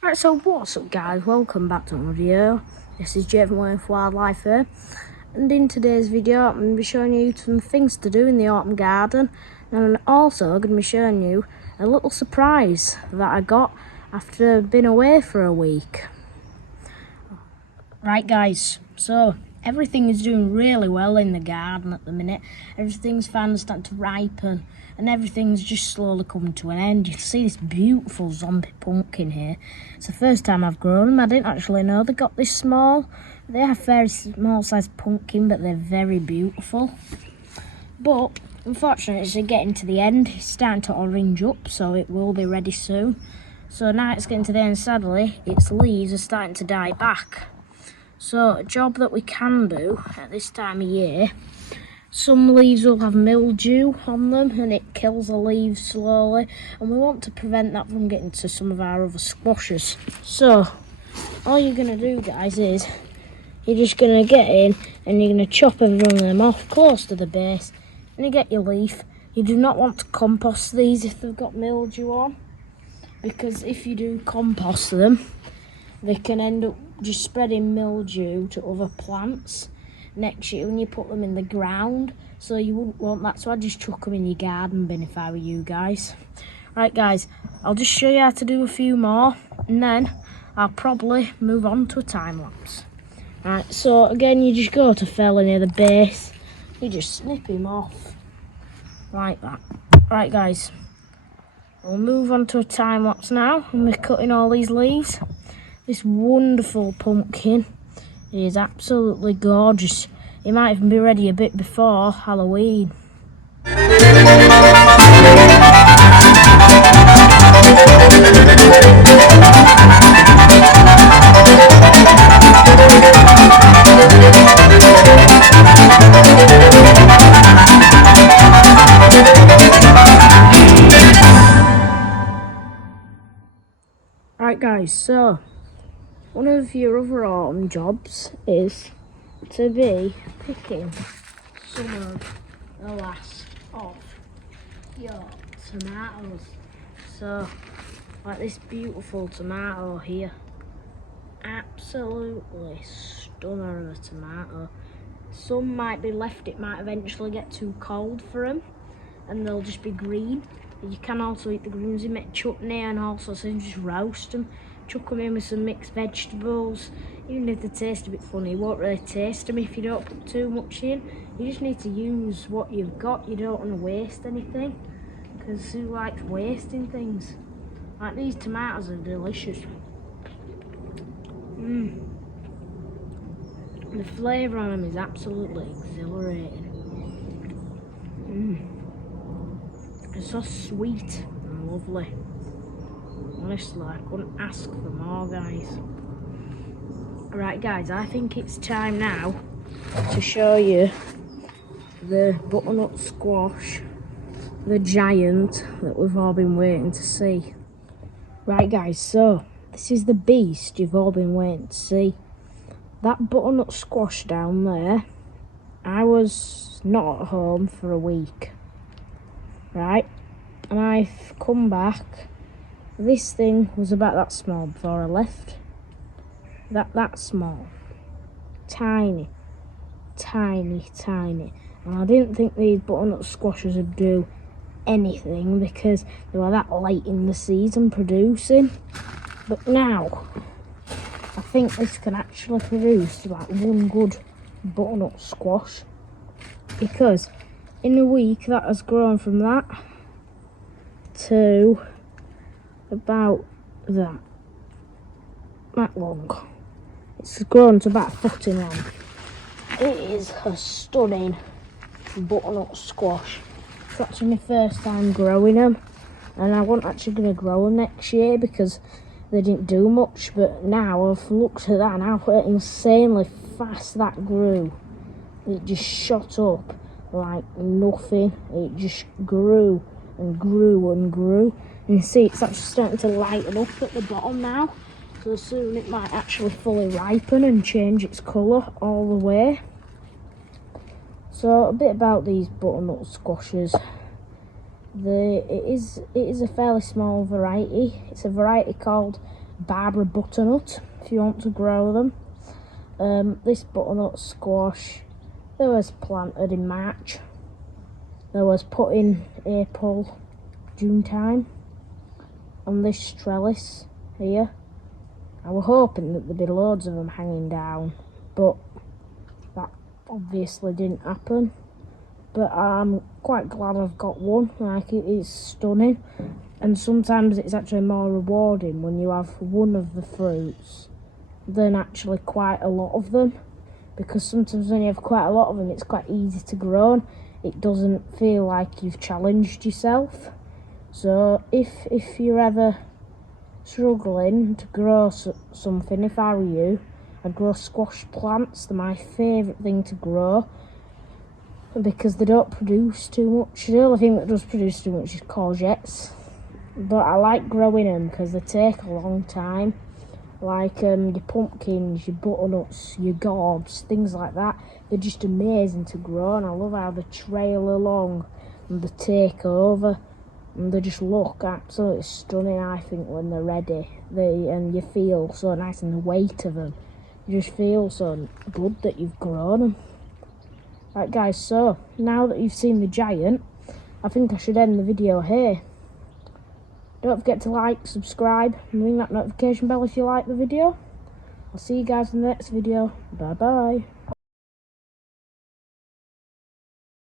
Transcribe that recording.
Right, so what's up guys, welcome back to another video. This is Jay from Wildlife Wildlife here, and in today's video I'm going to be showing you some things to do in the autumn garden, and I'm also going to be showing you a little surprise that I got after being away for a week. Right guys, so everything is doing really well in the garden at the minute. Everything's finally starting to ripen and everything's just slowly coming to an end. You can see this beautiful zombie pumpkin here. It's the first time I've grown them. I didn't actually know they got this small. They are very small sized pumpkin, but they're very beautiful. But unfortunately it's getting to the end. It's starting to orange up, so it will be ready soon. So now it's getting to the end, sadly its leaves are starting to die back. So a job that we can do at this time of year, some leaves will have mildew on them and it kills the leaves slowly, and we want to prevent that from getting to some of our other squashes. So all you're going to do guys is you're just going to get in and you're going to chop every one of them off close to the base, and you get your leaf. You do not want to compost these if they've got mildew on, because if you do compost them they can end up just spreading mildew to other plants next year when you put them in the ground, so you wouldn't want that. So I'd just chuck them in your garden bin if I were you guys. Right guys, I'll just show you how to do a few more and then I'll probably move on to a time lapse. Right, so again you just go to fella near the base, you just snip him off like that. Right guys, we'll move on to a time lapse now, and we're cutting all these leaves. This wonderful pumpkin is absolutely gorgeous. It might even be ready a bit before Halloween. Right guys, so one of your other autumn jobs is to be picking some of the last of your tomatoes. So, like this beautiful tomato here, absolutely stunner of a tomato. Some might be left, it might eventually get too cold for them and they'll just be green. You can also eat the greens, you make chutney and also so you just roast them. Chuck them in with some mixed vegetables. Even if they taste a bit funny, you won't really taste them if you don't put too much in. You just need to use what you've got. You don't want to waste anything, because who likes wasting things? Like these tomatoes are delicious. The flavour on them is absolutely exhilarating. They're so sweet and lovely. Honestly, I couldn't ask for more, guys. Right, guys, I think it's time now to show you the butternut squash, the giant that we've all been waiting to see. Right, guys, so this is the beast you've all been waiting to see. That butternut squash down there, I was not at home for a week, right? And I've come back. This thing was about that small before I left. That small. Tiny. Tiny, tiny. And I didn't think these butternut squashes would do anything because they were that late in the season producing. But now, I think this can actually produce like one good butternut squash. Because in a week that has grown from that to about that long. It's grown to about a foot in length. It is a stunning butternut squash. It's actually my first time growing them, and I wasn't actually going to grow them next year because they didn't do much, but now I've looked at that and how insanely fast that grew. It just shot up like nothing. It just grew and grew and grew. And you see it's actually starting to lighten up at the bottom now. So soon it might actually fully ripen and change its colour all the way. So a bit about these butternut squashes. It is a fairly small variety. It's a variety called Barbara butternut if you want to grow them. This butternut squash, they was planted in March. They was put in April, June time. On this trellis here, I was hoping that there'd be loads of them hanging down, but that obviously didn't happen. But I'm quite glad I've got one. Like, it is stunning, and sometimes it's actually more rewarding when you have one of the fruits than actually quite a lot of them, because sometimes when you have quite a lot of them, it's quite easy to grow and it doesn't feel like you've challenged yourself. So if you're ever struggling to grow something, if I were you, I'd grow squash plants. They're my favourite thing to grow because they don't produce too much. The only thing that does produce too much is courgettes, but I like growing them because they take a long time. Like your pumpkins, your butternuts, your gourds, things like that. They're just amazing to grow, and I love how they trail along and they take over, and they just look absolutely stunning, I think, when they're ready. And you feel so nice in the weight of them. You just feel so good that you've grown them. Right guys, so now that you've seen the giant, I think I should end the video here. Don't forget to like, subscribe, and ring that notification bell if you like the video. I'll see you guys in the next video. Bye bye.